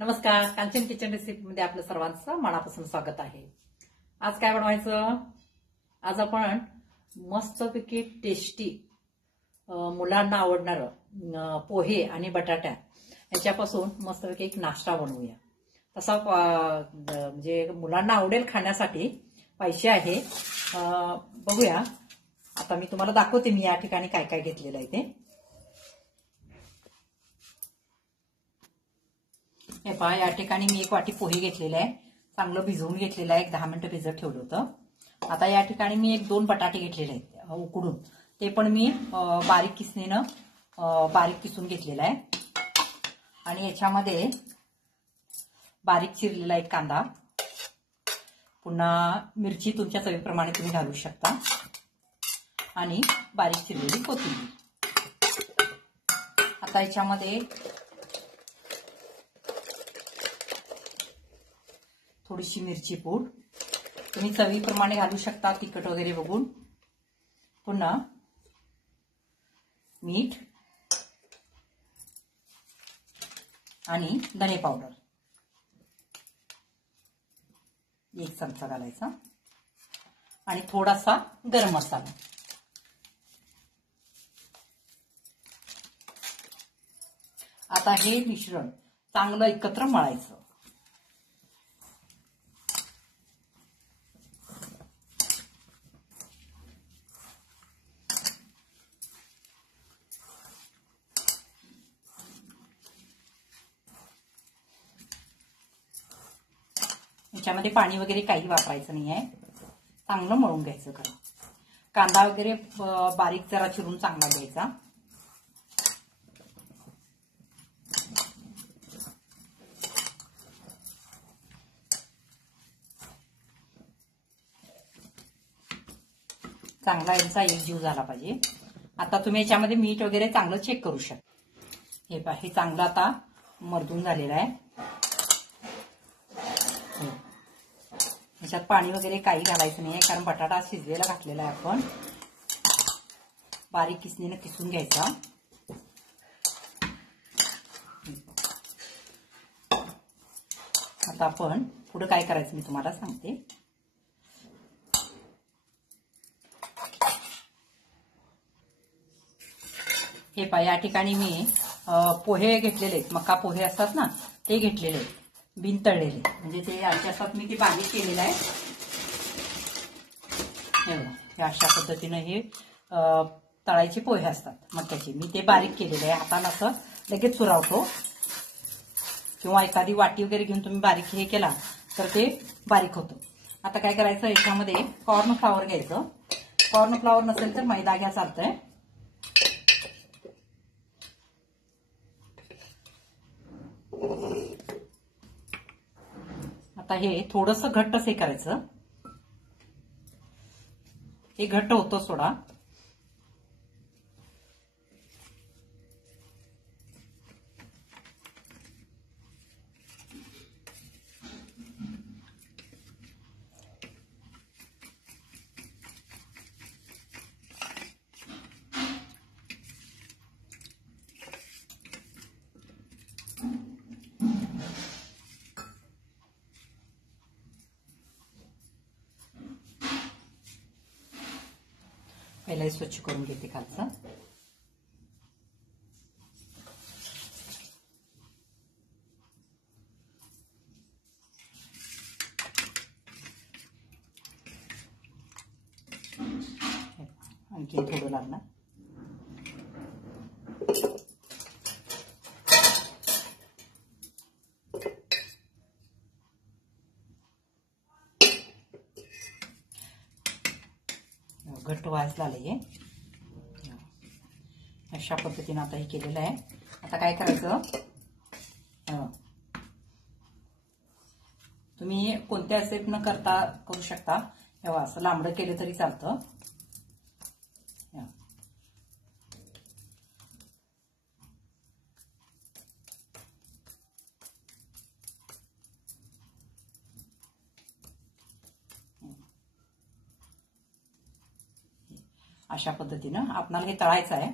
नमस्कार, कांचन किचन रेसिपीमध्ये आपलं सर्वांचं मनापासून स्वागत आहे। आज काय बनवायचं? आज आपण मस्तपैकी टेस्टी मुलांना आवडणारं पोहे आणि बटाटा याच्यापासून मस्तपैकी एक नाश्ता बनवूया। तसा म्हणजे मुलांना आवडेल खाण्यासाठी पाहिजे आहे। बघूया आता मी तुम्हाला दाखवते मी या ठिकाणी काय काय घेतलेलं आहे ते। हे पहा, या ठिकाणी मी एक वाटी पोहे घेतलेले आहे, चांगलं भिजवून घेतलेलं आहे, एक 10 मिनिटं भिजत ठेवलं होतं। आता या ठिकाणी मी एक 2 बटाटे घेतलेले आहेत उकडून, ते पण मी बारीक किसणीनं बारीक किसून घेतलेलं आहे। आणि याच्यामध्ये बारीक चिरलेला एक कांदा, पुन्हा मिरची तुमच्या चवीप्रमाणे तुम्ही घालू शकता, आणि बारीक चिरलेली कोथिंबीर। आता याच्यामध्ये थोडीशी मिरची पूड तुम्ही चवीप्रमाणे घालू शकता, तिखट वगैरे बघून। पुन्हा मीठ आणि धने पावडर 1 चमचा घालायचा, आणि थोडासा गरम मसाला। आता हे मिश्रण चांगलं एकत्र मळायचं। याच्यामध्ये पाणी वगैरे काही वापरायचं नाही आहे, चांगलं मळून घ्यायचं खरं। कांदा वगैरे बारीक जरा चिरून चांगला घ्यायचा। चांगला यांचा एकजीव झाला पाहिजे। आता तुम्ही याच्यामध्ये मीठ वगैरे चांगलं चेक करू शकता। हे पहा, हे चांगलं आता मर्दून झालेलं आहे। याच्यात पाणी वगैरे काही घालायचं नाही आहे, कारण बटाटा शिजलेला घातलेला आहे आपण। बारीक किसणीने किसून घ्यायचा। आता आपण पुढे काय करायचं मी तुम्हाला सांगते। हे पहा, या ठिकाणी मी पोहे घेतलेले आहेत, मका पोहे असतात ना ते घेतलेले आहेत, बिन तळलेले, म्हणजे ते अशात मी ते बारीक केलेलं आहे। हे अशा पद्धतीनं हे तळायचे पोहे असतात मक्याचे, मी ते बारीक केलेले आहे। हातानं असं लगेच चुरावतो, किंवा एखादी वाटी वगैरे घेऊन तुम्ही बारीक हे केला तर ते बारीक होतं। आता काय करायचं, याच्यामध्ये कॉर्न फ्लॉवर घ्यायचं। कॉर्न फ्लॉवर नसेल तर मैदा घ्या, चालतंय। आता हे थोडंसं घट्टच हे करायचं, हे घट्ट होतं सोडा। पहिला स्वच्छ करून घेते खालचं। आणखी थोडं लागणार। घट्ट व्हायला लागले, अशा पद्धतीने आता हे केलेलं आहे। आता काय करायचं, तुम्ही कोणत्या स्टेप न करता करू शकता, तेव्हा असं लांबडं केलं तरी चालतं। अशा पद्धतीनं आपल्याला हे तळायचं आहे।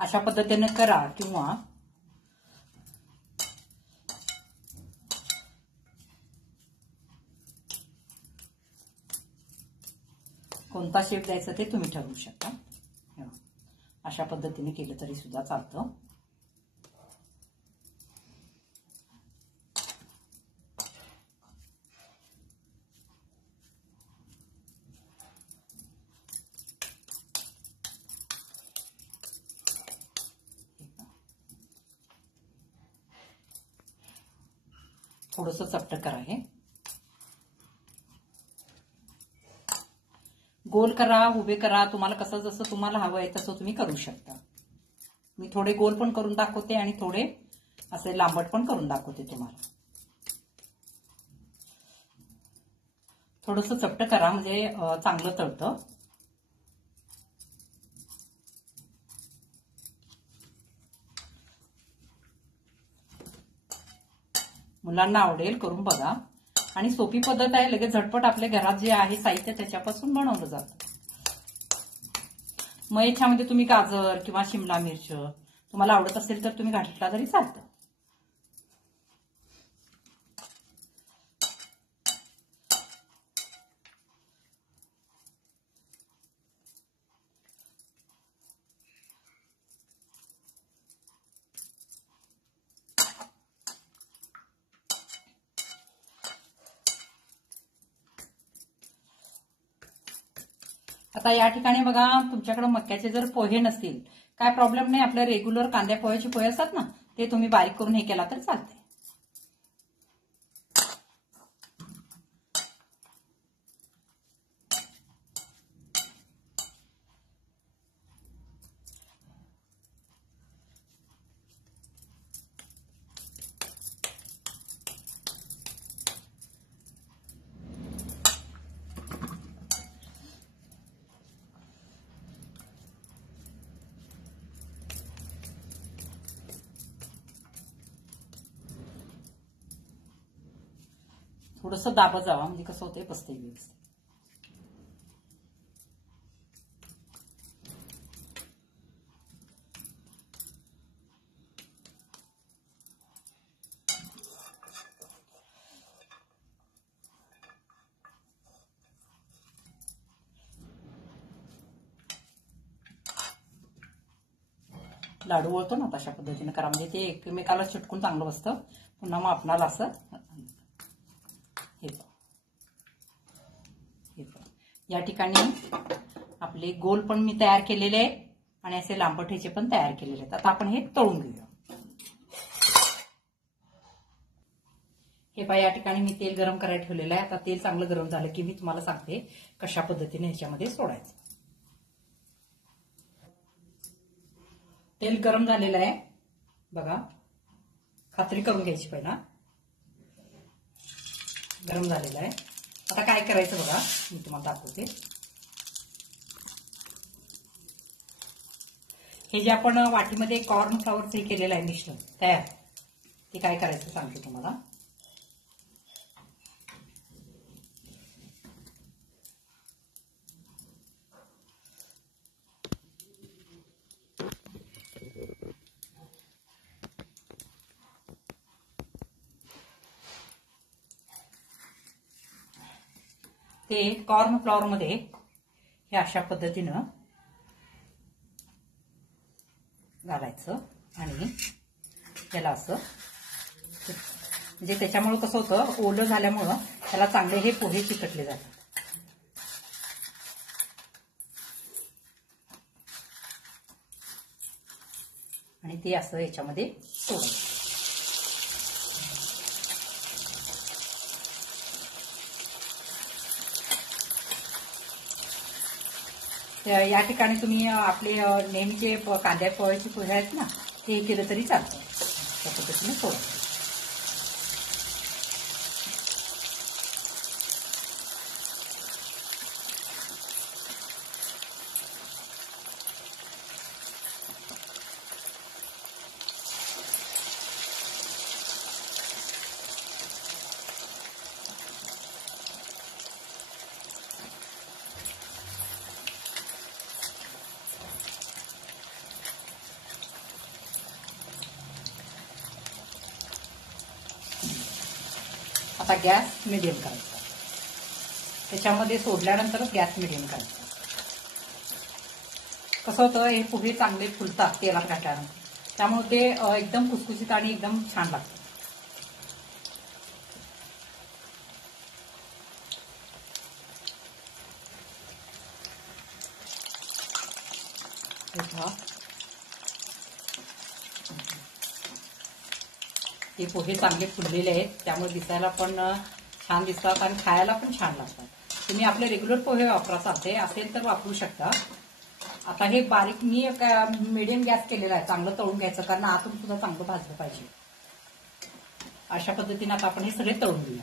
अशा पद्धतीने करा, किंवा कोणता शेप द्यायचा ते तुम्ही ठरवू शकता. अशा पद्धतीने केलं तरी सुद्धा चालतं. थोडंसं चपटं करा. हे गोल करा, उभे करा, तुम्हाला कसं जसं तुम्हाला हवं आहे तसं तुम्ही करू शकता. मी थोडे गोल पण करून दाखवते आणि थोडे असे लांबट पण करून दाखवते तुम्हाला. थोडंसं चपटं करा म्हणजे चांगलं तळतं. मुलांना आवडेल, करून बघा. आणि सोपी पद्धत आहे, लगेच झटपट आपल्या घरात जे आहे साहित्य त्याच्यापासून बनवलं जातं. मग याच्यामध्ये तुम्ही गाजर किंवा शिमला मिरच तुम्हाला आवडत असेल तर तुम्ही घातला तरी चालतं. आता या ठिकाणी बघा, तुमच्याकडे मक्याचे जर पोहे नसतील काय प्रॉब्लेम नाही, आपल्या रेग्युलर कांद्या पोह्याचे पोहे असतात ना, ते तुम्ही बारीक करून हे केला तर चालते. थोडंसं दाबत जावा म्हणजे कसं होतंय, बसते व्यवस्थित. लाडू वळतो ना तशा पद्धतीने करा म्हणजे ते एकमेकाला चिटकून चांगलं बसतं. पुन्हा मग आपणाला असं या ठिकाणी आपले गोल पण मी तयार केलेले आहे आणि असे लांबटेचे पण तयार केलेले आहेत. आता आपण हे तळून घेऊया. हे पहा, या ठिकाणी मी तेल गरम करायला ठेवलेलं आहे. आता तेल चांगलं गरम झालं की मी तुम्हाला सांगते कशा पद्धतीने ह्याच्यामध्ये सोडायचं. तेल गरम झालेलं आहे बघा, खात्री करून घ्यायची पहिला. गरम झालेलं आहे. आता काय करायचं बघा, मी तुम्हाला दाखवते. हे जे आपण वाटीमध्ये कॉर्न फ्लॉवरचं हे केलेलं आहे मिश्रण तयार, ते काय करायचं सांगते तुम्हाला. ते कॉर्न फ्लॉवर मध्ये हे अशा पद्धतीनं घालायचं आणि त्याला असं म्हणजे त्याच्यामुळे कसं होतं, ओलं झाल्यामुळं त्याला चांगले हे पोहे चिकटले जातात. आणि ते असं याच्यामध्ये सोडायचं. या ठिकाणी तुम्ही आपले नेहमीचे कांद्या पोह्याचे पोहे आहेत ना, ते केलं तरी चालतं. त्या पद्धतीने सोडायचं. आता गॅस मिडियम करायचा. त्याच्यामध्ये सोडल्यानंतरच गॅस मिडियम करायचा. कसं होतं, हे पोहे चांगले फुलतात तेलात घातल्यानंतर, त्यामुळे ते एकदम खुसखुशीत आणि एकदम छान लागतं. हे पोहे चांगले फुललेले आहेत, त्यामुळे दिसायला पण छान दिसतात आणि खायला पण छान लागतात. तुम्ही आपले रेग्युलर पोहे वापरा, चालते असेल तर वापरू शकता. आता हे बारीक मी मीडियम गॅस केलेला आहे, चांगलं तळून घ्यायचं, कारण आतून सुद्धा चांगलं भाजलं पाहिजे. अशा पद्धतीने आता आपण हे सगळे तळून घेऊया.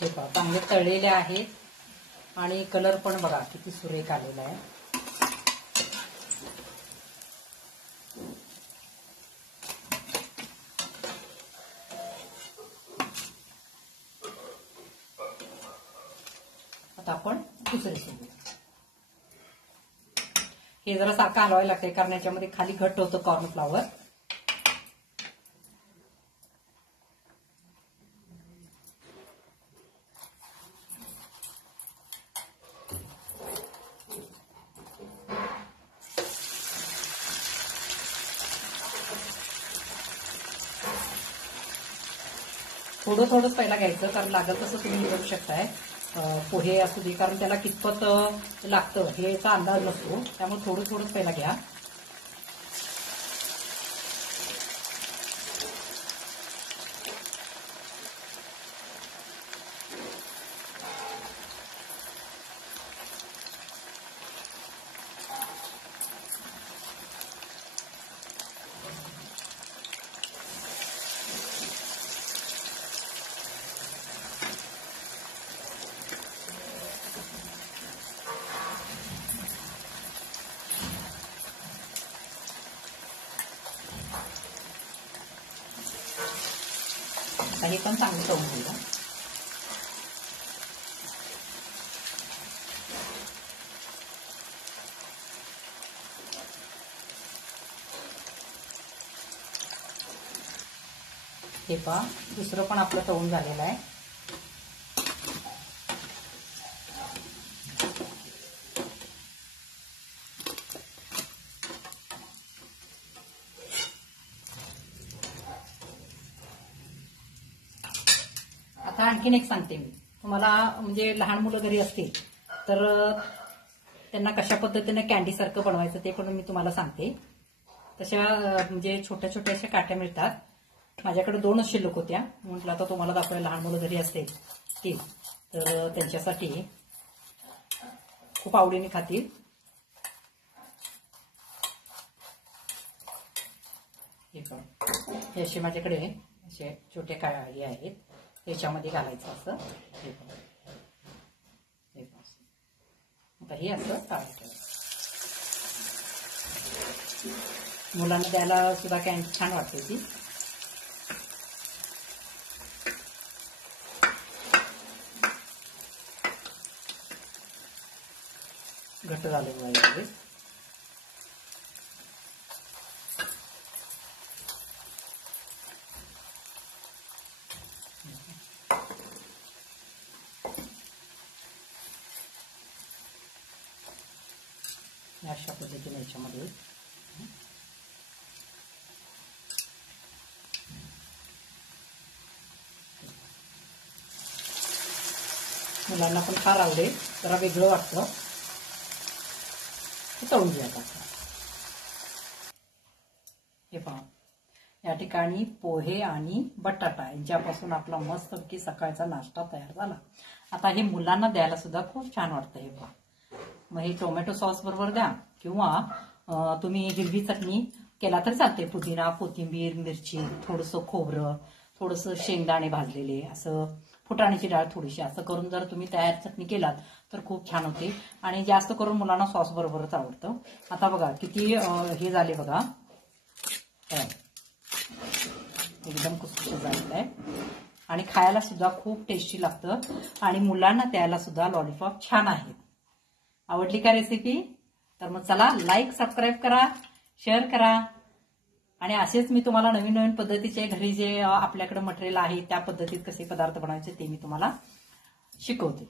हे पहा, चांगले तळलेले आहेत आणि कलर पण बघा किती सुरेख आलेला आहे. आता आपण दुसरे सोडूया. हे जरा सारखं हलवायला लागतंय, कारण याच्यामध्ये खाली घट्ट होतं कॉर्नफ्लॉवर. थोडं थोडंच पहिला घ्यायचं, कारण लागल तसं तुम्ही करू शकताय. पोहे असू दे, कारण त्याला कितपत लागतं हे याचा अंदाज नसतो, त्यामुळे थोडं थोडंच पहिला घ्या. आता हे पण चांगलं तळून घेऊया. हे पहा, दुसरं पण आपलं तळून झालेलं आहे. आता आणखीन एक सांगते मी तुम्हाला, म्हणजे लहान मुलं घरी असतील तर त्यांना कशा पद्धतीने कॅन्डी सारखं बनवायचं ते पण मी तुम्हाला सांगते. तशा म्हणजे छोट्या छोट्या अशा काट्या मिळतात. माझ्याकडे 2च शिल्लक होत्या, म्हटलं आता तुम्हाला दाखवायला, लहान मुलं घरी असतील ती तर त्यांच्यासाठी खूप आवडीने खातील. हे असे माझ्याकडे असे छोटे हे आहेत, त्याच्यामध्ये घालायचं असं. आता हे असं टाळायचं. मुलांना द्यायला सुद्धा कॅन्डी छान वाटते ती. घट्ट झालेलं आहे. अशा पद्धतीने याच्यामध्ये मुलांना पण फार आवडेल, जरा वेगळं वाटतं. तळून घ्या. हे पहा, या ठिकाणी पोहे आणि बटाटा यांच्यापासून आपला मस्तपैकी सकाळचा नाश्ता तयार झाला. आता हे मुलांना द्यायला सुद्धा खूप छान वाटतं. हे पहा, मग हे टोमॅटो सॉस बरोबर द्या, किंवा तुम्ही हिरवी चटणी केला तर चालते. पुदिना, कोथिंबीर, मिरची, थोडंसं खोबरं, थोडंसं शेंगदाणे भाजलेले, असं फुटाण्याची डाळ थोडीशी, असं करून जर तुम्ही तयार चटणी केलात तर खूप छान होते. आणि जास्त करून मुलांना सॉस बरोबरच आवडतं. आता बघा किती हे झाले बघा, एकदम खुसखुशीत झालेलं आहे आणि खायला सुद्धा खूप टेस्टी लागतं. आणि मुलांना द्यायला सुद्धा लॉलीपॉप छान आहेत. आवडली का रेसिपी? तर मग चला, लाईक, सबस्क्राईब करा, शेअर करा. आणि असेच मी तुम्हाला नवीन नवीन पद्धतीचे घरी जे आपल्याकडे मटेरियल आहे त्या पद्धतीत कसे पदार्थ बनवायचे ते मी तुम्हाला शिकवते.